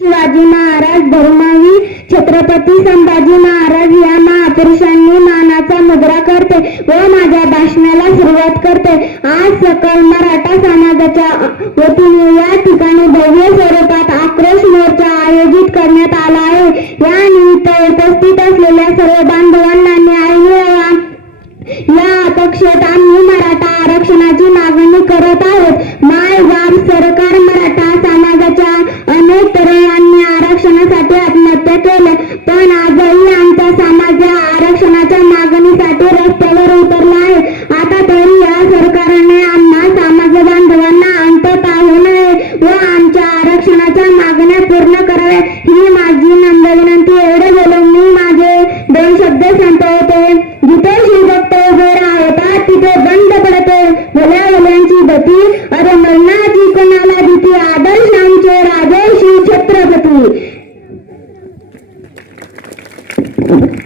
शिवाजी महाराज धर्मवीर छत्रपती संभाजी महाराज या महापुरुषांनी मानाचा मुद्रा करते व माझ्या भाषणाला सुरुवात करते. आज सकल मराठा समाजाच्या वतीने या ठिकाणी भव्य स्वरूपात आक्रोश मोर्चा आयोजित करण्यात आला आहे. या निमित्त उपस्थित असलेल्या सर्व बांधवांना न्याय मिळावा. या अपक्षेत आम्ही मराठा आरक्षणाची मागणी करत आहोत. केले पण आजही आमचा समाज या आरक्षणाच्या मागणीसाठी रस्त्यावर उतरला आहे. आता तरी या सरकारने आम्हा समाज बांधवांना अंत पाहू नये व आमच्या आरक्षणाच्या मागण्या पूर्ण कराव्या. ही माझी नम्र विनंती एवढे बोलून मी माझे दोन शब्द संपवते. जिथे शिवभक्त उभे राहतात तिथे बंद पडते. भल्या भल्यांची गती अरे मरणाची कोणाला भीती आदर्श आमचे राजे शिव छत्रपती. Thank you.